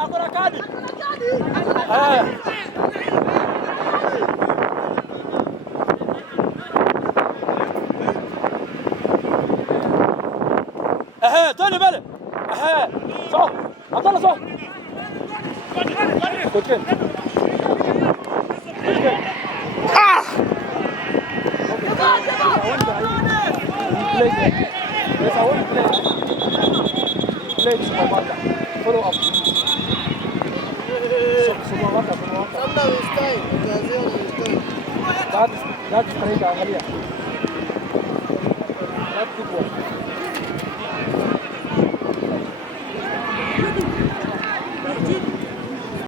Hakuna kadi. Tony Bale. صح. عطله صح. كوتشين. Follow up. Somebody is time. That's the طريقة عملية.